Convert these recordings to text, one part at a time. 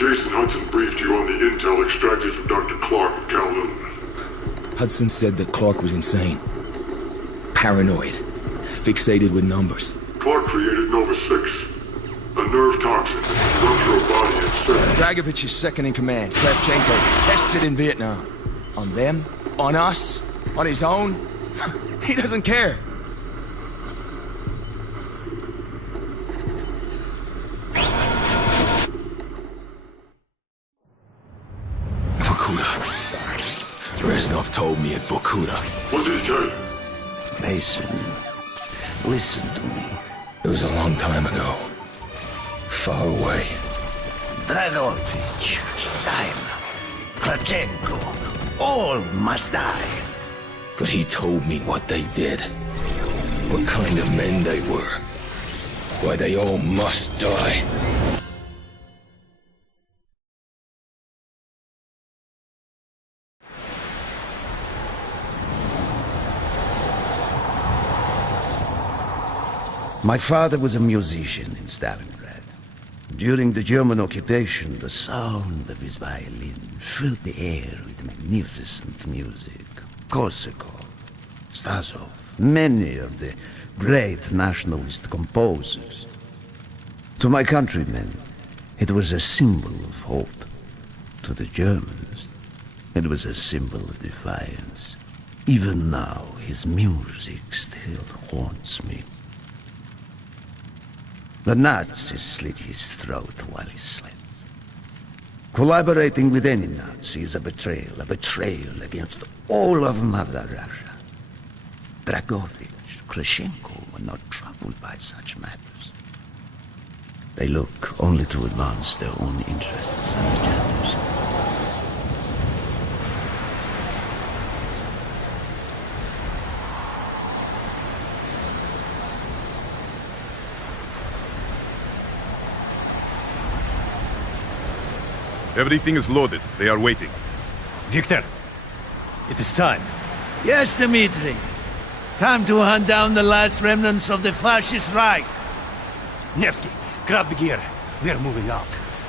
Jason Hudson briefed you on the intel extracted from Dr. Clark at Kowloon. Hudson said that Clark was insane. Paranoid. Fixated with numbers. Clark created Nova 6. A nerve toxin that rupture a body in seconds. Dragovich is second in command. Kravchenko tested in Vietnam. On them? On us? On his own? He doesn't care. Vorkuta. Reznov told me at Vorkuta. What did he tell you? Mason, listen to me. It was a long time ago. Far away. Dragovich, Steiner, Kravchenko, all must die. But he told me what they did. What kind of men they were. Why they all must die. My father was a musician in Stalingrad. During the German occupation, the sound of his violin filled the air with magnificent music. Korsakov, Stasov, many of the great nationalist composers. To my countrymen, it was a symbol of hope. To the Germans, it was a symbol of defiance. Even now, his music still haunts me. The Nazis slit his throat while he slept. Collaborating with any Nazi is a betrayal against all of Mother Russia. Dragovich, Kravchenko were not troubled by such matters. They look only to advance their own interests and agendas. Everything is loaded. They are waiting. Victor, it is time. Yes, Dmitri. Time to hunt down the last remnants of the fascist Reich. Nevsky, grab the gear. We are moving out.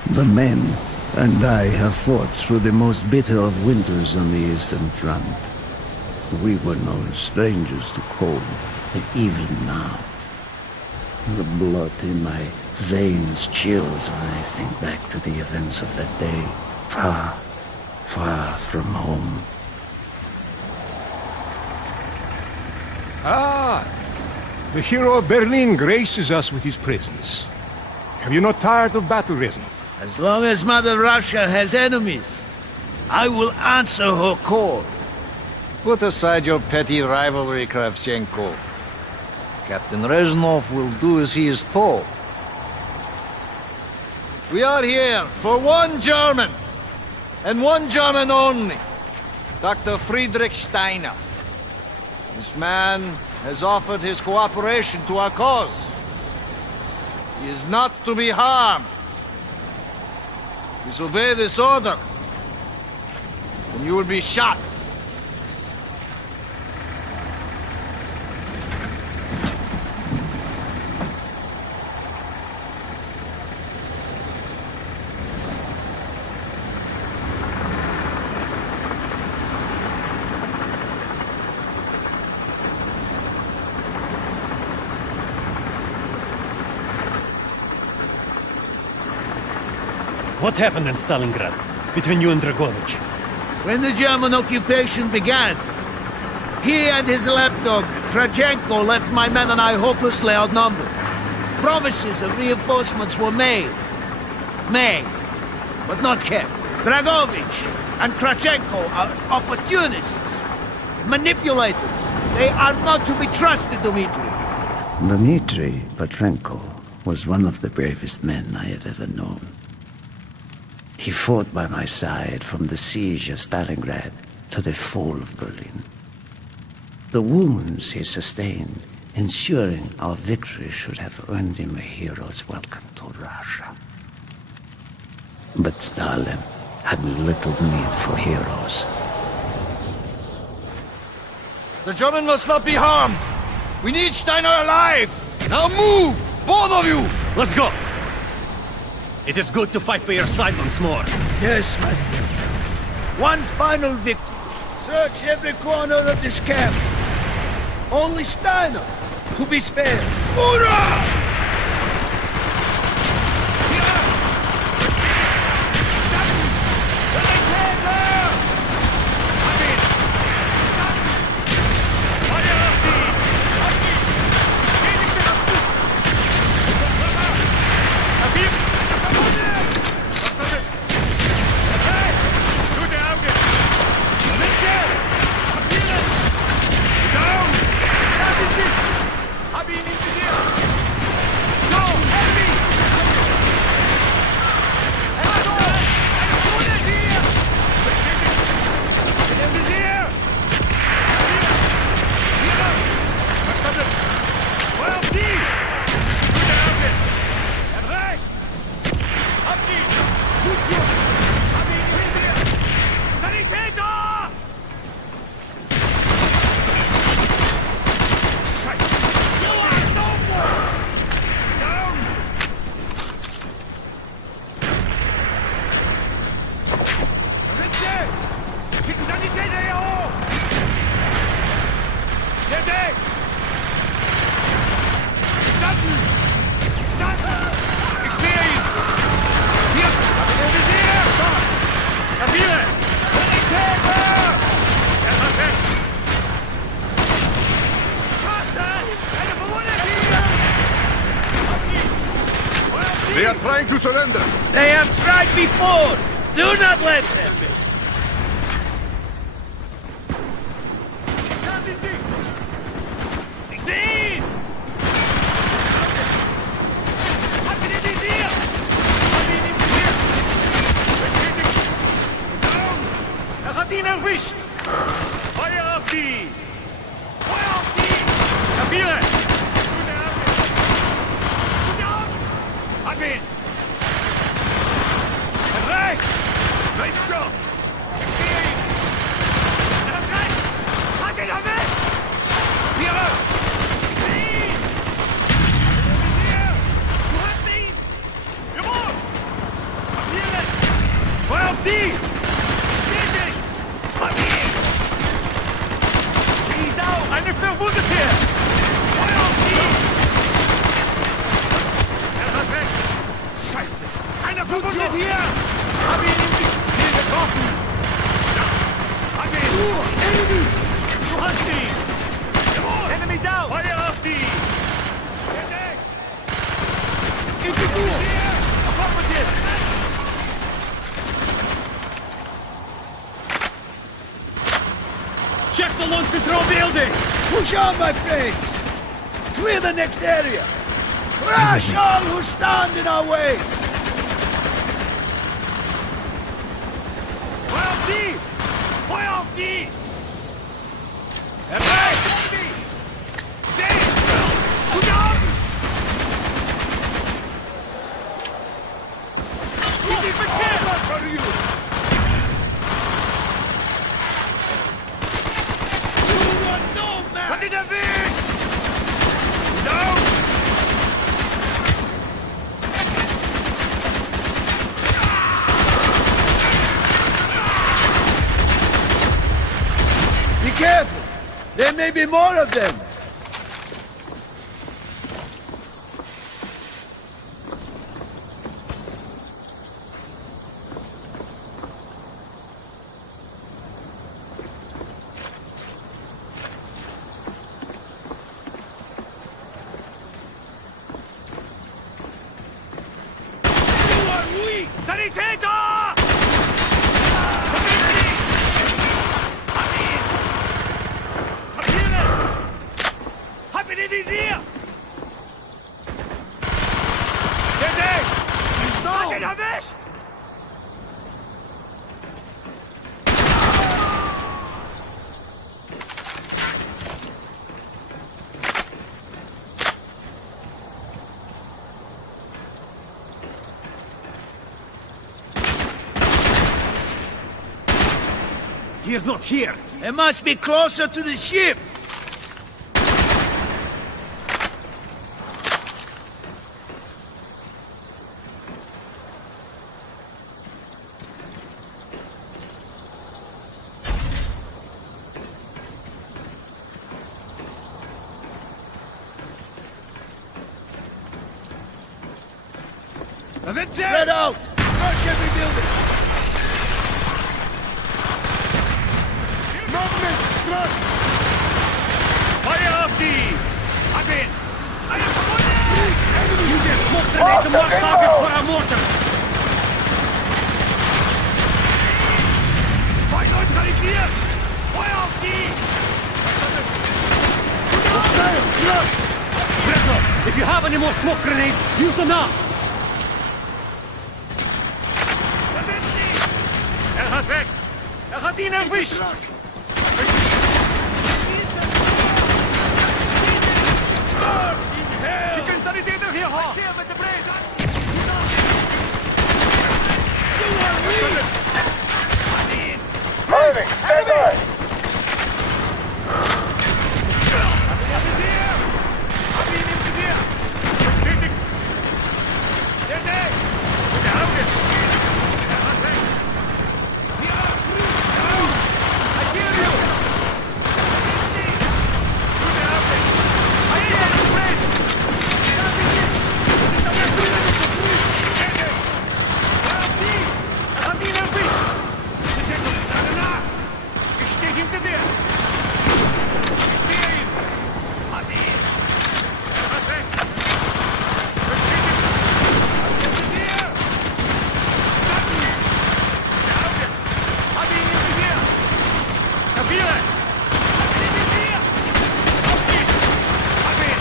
The men and I have fought through the most bitter of winters on the Eastern Front. We were no strangers to cold, but even now, the blood in my veins chills when I think back to the events of that day, far, far from home. Ah, the hero of Berlin graces us with his presence. Have you not tired of battle, Reznov? As long as Mother Russia has enemies, I will answer her call. Put aside your petty rivalry, Kravchenko. Captain Reznov will do as he is told. We are here for one German, and one German only, Dr. Friedrich Steiner. This man has offered his cooperation to our cause. He is not to be harmed. Disobey this order, and you will be shot. What happened in Stalingrad between you and Dragovich? When the German occupation began, he and his lapdog, Kravchenko, left my men and I hopelessly outnumbered. Promises of reinforcements were made, but not kept. Dragovich and Kravchenko are opportunists, manipulators. They are not to be trusted, Dmitri. Dmitri Petrenko was one of the bravest men I have ever known. He fought by my side from the siege of Stalingrad to the fall of Berlin. The wounds he sustained, ensuring our victory, should have earned him a hero's welcome to Russia. But Stalin had little need for heroes. The German must not be harmed. We need Steiner alive. Now move, both of you. Let's go! It is good to fight by your side once more. Yes, my friend. One final victory. Search every corner of this camp. Only Steiner to be spared. Hoorah! They are trying to surrender. They have tried before. Do not let them. Ihn erwischt! Feuer auf die! Feuer auf die! Kapiere! Hab ihn! Erreicht! Nice job! Ich sehe ihn! Er hat recht! Hat ihn erwischt! Kapiere! Ich sehe ihn! Du hast ihn! Jawohl! Kapiere! Feuer auf die! Eine Verwundete! Feuer auf die! Er hat weg! Scheiße! Einer verwundet hier! Hab ihn hier getroffen! Ja! Hab ihn! Enemy! Du hast ihn! Jawohl! Enemy down! Feuer auf die! Entdeckt! Gib die Tour! Auf Operativ! Check the launch control building! Push on, my friends! Clear the next area! Crash all who stand in our way! Feuer auf die! Feuer auf die! Erreicht! Sehen! Gute Augen! Gib die Verkehr! Hat ihn erwischt! No! Be careful! There may be more of them! Sanitäter! Verbinden Sie! Hab ihn! Papiere! Hab ihn im Visier! Der Deck! Hat ihn erwischt! He is not here. It must be closer to the ship! Da sind sie! Spread out! Search every building! Movement! Zurück! Feuer auf die! Hab ihn! Einer verbunden! Use your smoke grenade to mark targets for our mortars! Feuer neutralisiert! Feuer auf die! If you have any more smoke grenades, use them now! Da sind sie! Er hat weg! Er hat ihn erwischt! Schicken Sanitäter hier hoch! Mit dem Moving, stand by! Hab ihn im Visier! Bestätigt! Der Deck! Mit der Auge! Er hat weg! Hier! Raus! I hear you! Mit der Auge! I hear you, Fred! Das ist auf der Bühne nicht so früh! Der Deck! Er hat die! Er hat ihn erwischt! Die Deckung ist alle nach! Ich stehe hinter dir! Ich sehe ihn! Hat ihn! Er hat weg! Bestätigt! Im Visier! Warten! Der Auge! Hab ihn im Visier! Kapiere! Hab ihn im Visier! Auf ihn! Hab ihn!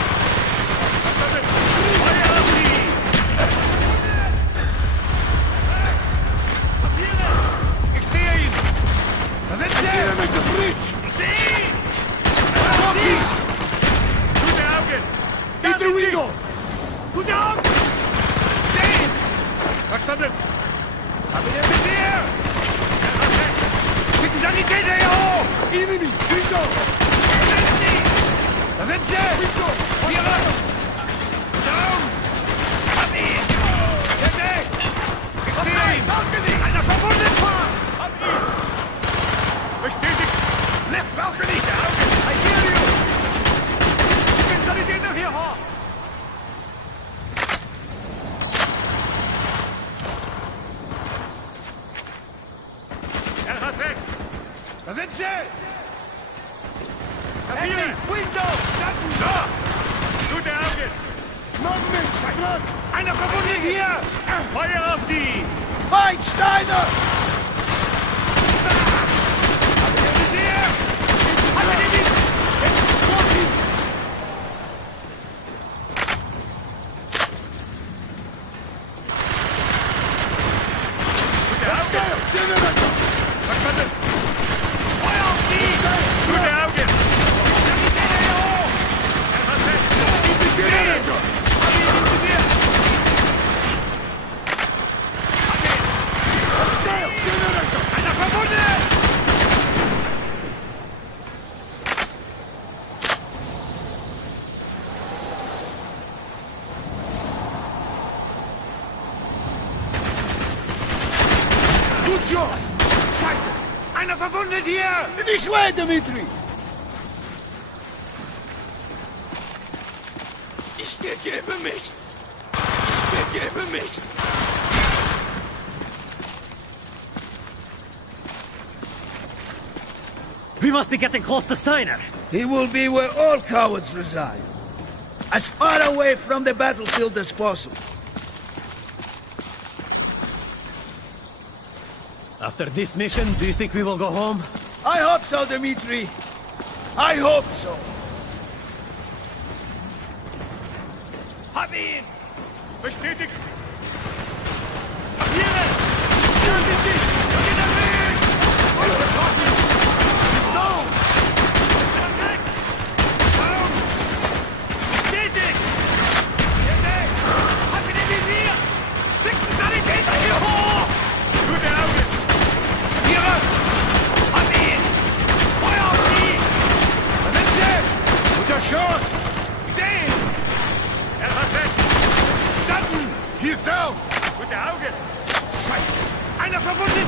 Verstanden! Feuer auf sie! Kapiere! Ich sehe ihn! Da sind sie! Ich sehe ihn! Auf ihn! Gute Augen! Da sind sie! Gute Augen! Sehen! Verstanden! Hab ihn im Visier! Er hat weg! Schicken Sanitäter hier hoch! Enemy! Window! Da sind sie! Da sind sie! Window! Hier raus! Gute Augen! Hab ihn! Der weg! Ich sehe ihn! Einer verwundet! Hab ihn! Bestätigt! Left balcony! Der Augen! I hear you! Schicken Sanitäter hier hoch! Er hat weg! Da sind sie! Kabine! Window! Da! Gute Augen! Movement! Einer verwundet hier! Feuer auf die! Fight, Steiner! Hab ihn im Visier! Hab ihn im Visier! Jetzt vor ihm! Gute Augen! Verstanden! Feuer auf die! Gute Augen! Sanitäter hier hoch! Er hat weg! Im Visier! Hab ihn im Visier! Hab ihn! Einer verwundet! Gut so! Scheiße! Einer verwundet hier! This way, Dimitri! Ich begebe mich! Ich begebe mich! We must be getting close to Steiner. He will be where all cowards reside. As far away from the battlefield as possible. After this mission, do you think we will go home? I hope so, Dimitri. I hope so. Hab ihn! Bestätigt! Papiere! Da sind sie! In der Weg! Was getroffen! Ist down! Ist er weg! Down! Bestätigt! Hier weg! Hab ihn im Visier! Schickt den Sanitäter hier hoch! Gute Augen! Hier raus! Hab ihn! Feuer auf sie! Da sind sie! Guter Schuss! Ich seh ihn! Er hat weg! Verstanden! He's down! Gute Augen! Scheiße! Einer verwundet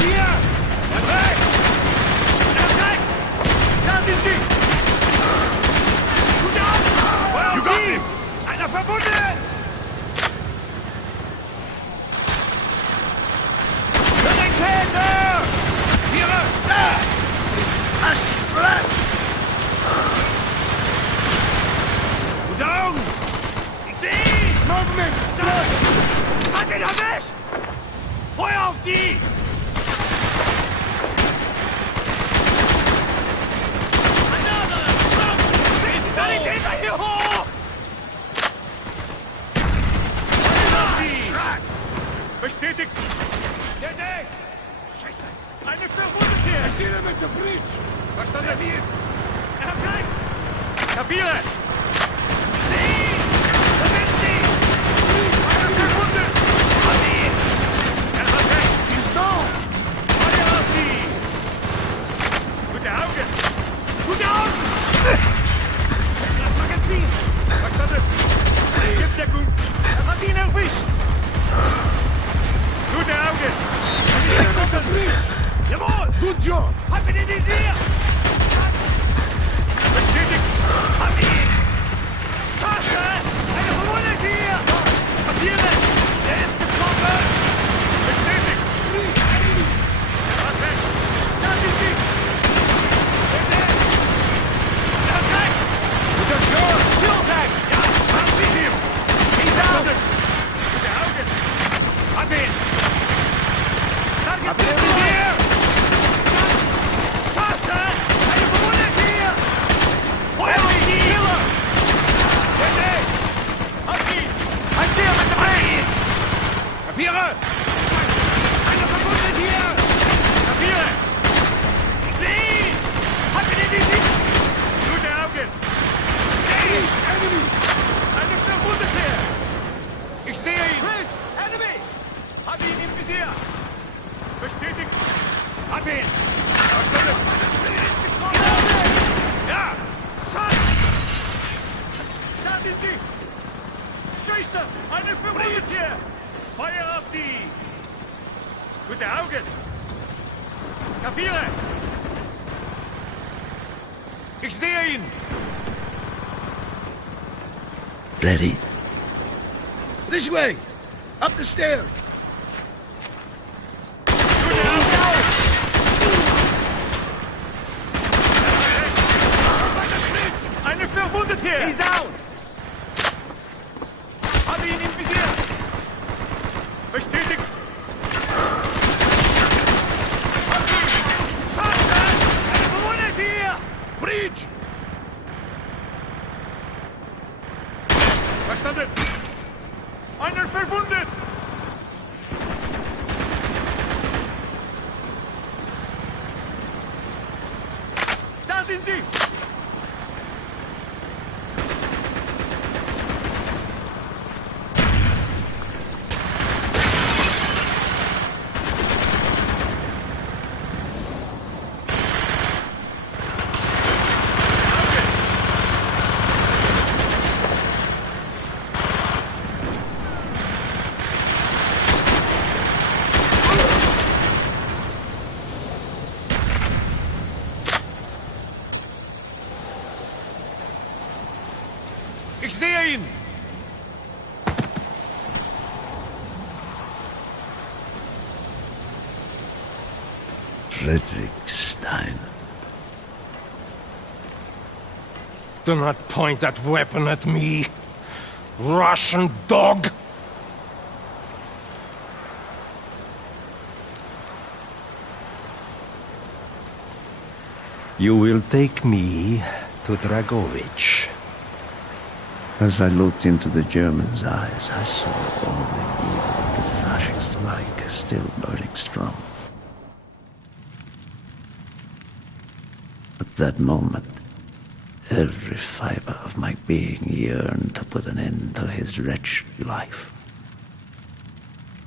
Verstanden? Kapiere! Jawohl! Good job! Hab ihn in die Visier! Bestätigt! Hab ihn! Tasche! Eine Verwundung hier! Papiere! Der ist getroffen! Bestätigt! Perfekt! Da sind sie! Bitte! Perfekt! Guter Schuss! Stilltag! Ja! Haben Sie ihn! He's out! Gute Augen! Hab ihn! Hab ihn in die Visier! Kapiere! Einer verwundet hier! Kapiere! Ich sehe ihn! Hat ihn in die Sicht! Gute Augen! Sehe ihn! Enemy! Einer verwundet hier! Ich sehe ihn! Enemy! Hab ihn im Visier! Bestätigt! Hab ihn! Verstanden! Ja! Schuss! Da sind sie! Scheiße! Einer verwundet hier! Feuer auf die! Gute Augen! Kapiere! Ich sehe ihn! Ready? This way! Up the stairs! Gute Augen! Einer verwundet hier! He's down! Hab ihn im Visier! Bestätigt! Scheiße! Eine verwundet hier! Breach! Verstanden! Einer verwundet! Da sind sie! Ich sehe ihn! Frederick Stein. Do not point that weapon at me, Russian dog! You will take me to Dragovich. As I looked into the German's eyes, I saw all the evil of the fascist Reich still burning strong. At that moment, every fiber of my being yearned to put an end to his wretched life.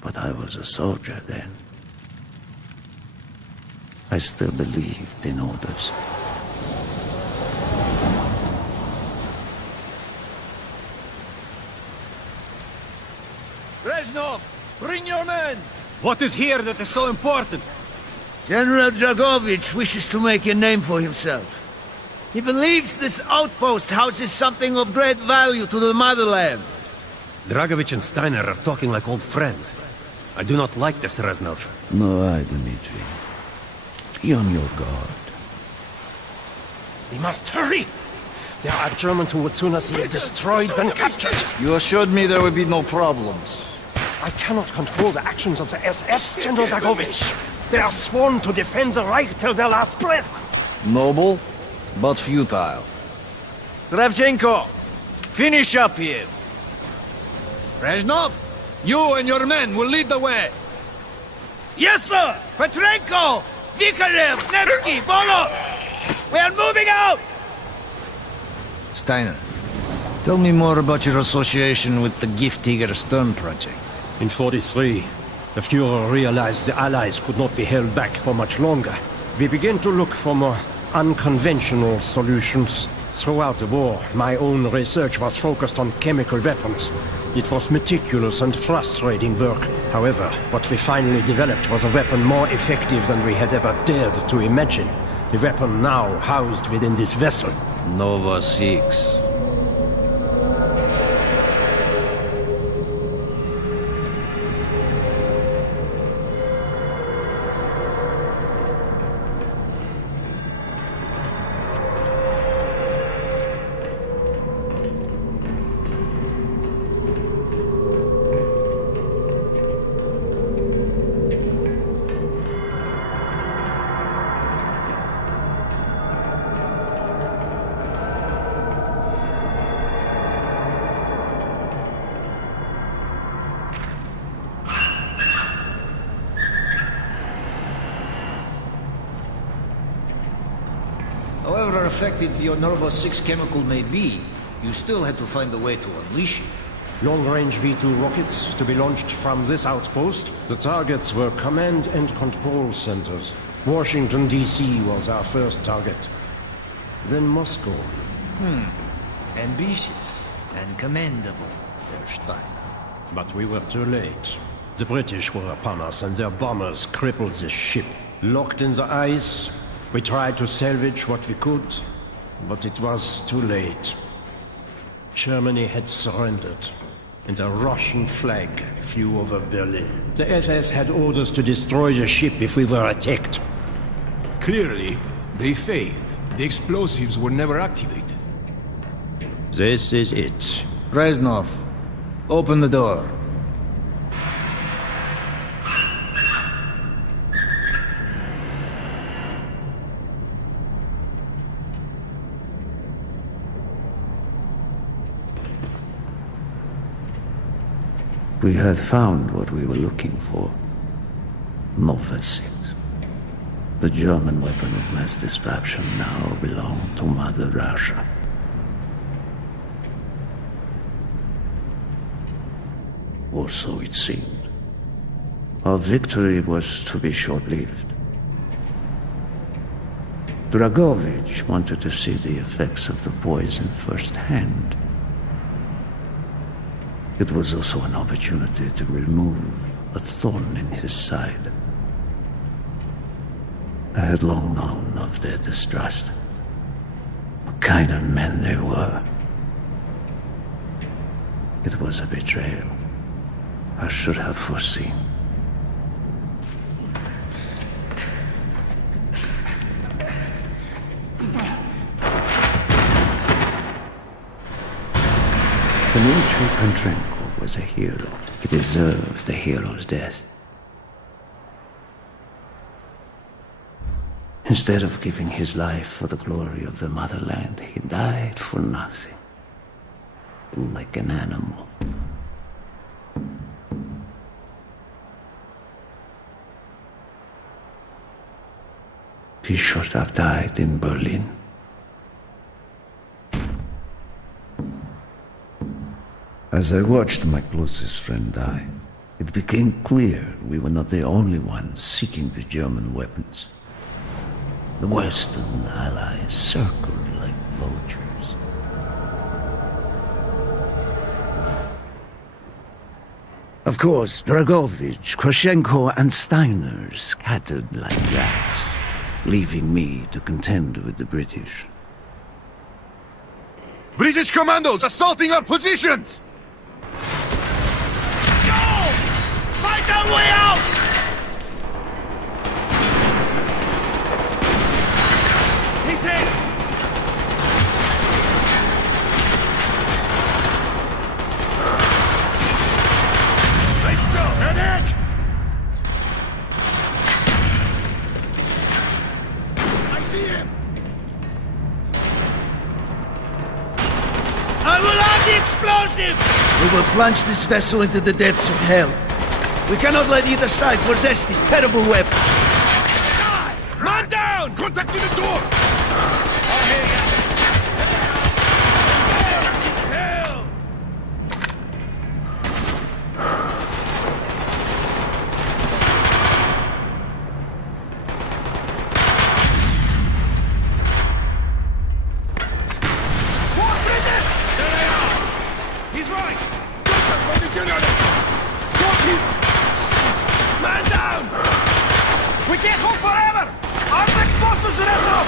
But I was a soldier then. I still believed in orders. Reznov, bring your men! What is here that is so important? General Dragovich wishes to make a name for himself. He believes this outpost houses something of great value to the motherland. Dragovich and Steiner are talking like old friends. I do not like this, Reznov. No, I, Dmitri. Be on your guard. We must hurry! There are Germans who would sooner see it destroyed than captured. You assured me there would be no problems. I cannot control the actions of the SS, General Dragovich. They are sworn to defend the Reich till their last breath. Noble, but futile. Kravchenko, finish up here. Reznov, you and your men will lead the way. Yes, sir! Petrenko, Vikarev! Nevsky! Bolo! We are moving out! Steiner, tell me more about your association with the Giftiger Stern project. In 43, the Fuhrer realized the Allies could not be held back for much longer. We began to look for more unconventional solutions. Throughout the war, my own research was focused on chemical weapons. It was meticulous and frustrating work. However, what we finally developed was a weapon more effective than we had ever dared to imagine. The weapon now housed within this vessel. Nova 6. However effective your Nova 6 chemical may be, you still had to find a way to unleash it. Long-range V2 rockets to be launched from this outpost. The targets were command and control centers. Washington, D.C. was our first target. Then Moscow. Ambitious and commendable, Herr Steiner. But we were too late. The British were upon us and their bombers crippled the ship. Locked in the ice, we tried to salvage what we could, but it was too late. Germany had surrendered, and a Russian flag flew over Berlin. The SS had orders to destroy the ship if we were attacked. Clearly, they failed. The explosives were never activated. This is it. Reznov, open the door. We had found what we were looking for. Nova 6. The German weapon of mass destruction now belonged to Mother Russia. Or so it seemed. Our victory was to be short-lived. Dragovich wanted to see the effects of the poison firsthand. It was also an opportunity to remove a thorn in his side. I had long known of their distrust. What kind of men they were. It was a betrayal I should have foreseen. Dmitri Kontrenko was a hero. He deserved a hero's death. Instead of giving his life for the glory of the motherland, he died for nothing. Like an animal. He should have died in Berlin. As I watched my closest friend die, it became clear we were not the only ones seeking the German weapons. The Western allies circled like vultures. Of course, Dragovich, Krashenko, and Steiner scattered like rats, leaving me to contend with the British. British commandos assaulting our positions! Find our way out! He's in! Let's go! Medic! I see him! I will have the explosive! We will plunge this vessel into the depths of hell. We cannot let either side possess this terrible weapon. Die! contacting the door! He's right! Man down! We can't hold forever! Our next boss is Reznov!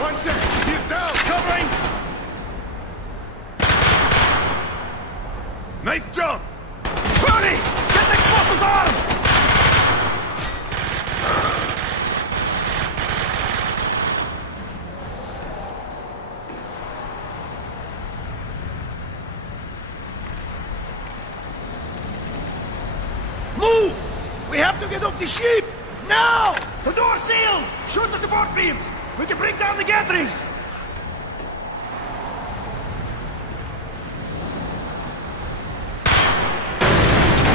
One sec! He's down! Covering! Nice job! Hurry! Get the explosives armed! Move! We have to get off the ship! Now! The door's sealed! Shoot the support beams! We can bring down the gantries!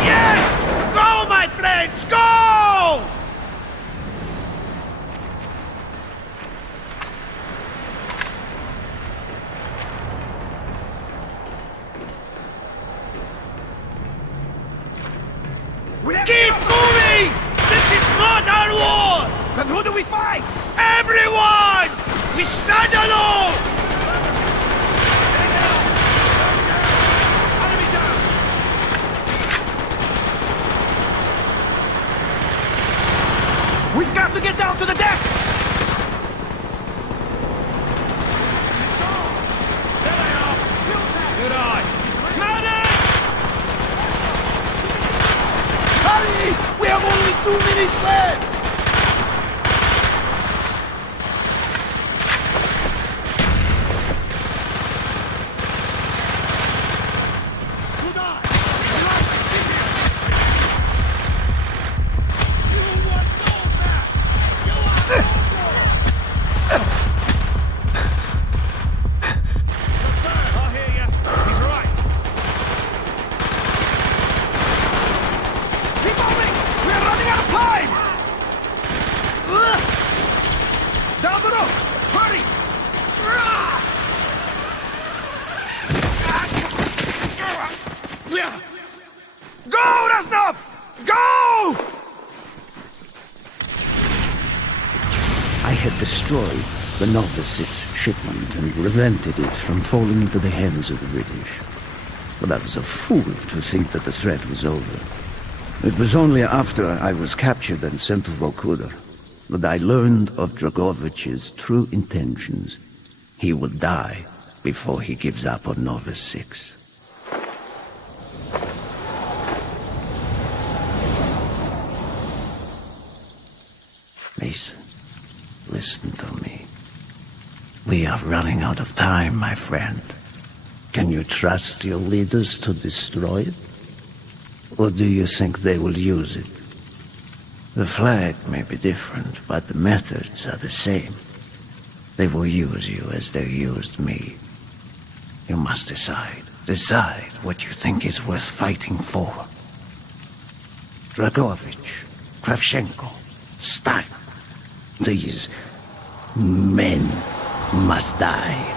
Yes! Go, my friends! Go! Keep moving! This is not our war! Then who do we fight? Everyone! We stand alone! Enemy down! We've got to get down to the deck! There they are! Good eye! Medic! Hurry! We have only 2 minutes left! Good eye! You want no back! You are I'll hear ya. He's right. Keep moving! We're running out of time! Down the road! Hurry! Go, Reznov! Go! I had destroyed the Nova 6 shipment and prevented it from falling into the hands of the British. But I was a fool to think that the threat was over. It was only after I was captured and sent to Vorkuta that I learned of Dragovich's true intentions. He will die before he gives up on Nova 6. Mason, listen to me. We are running out of time, my friend. Can you trust your leaders to destroy it? Or do you think they will use it? The flag may be different, but the methods are the same. They will use you as they used me. You must decide. Decide what you think is worth fighting for. Dragovich, Kravchenko, Stein. These men must die.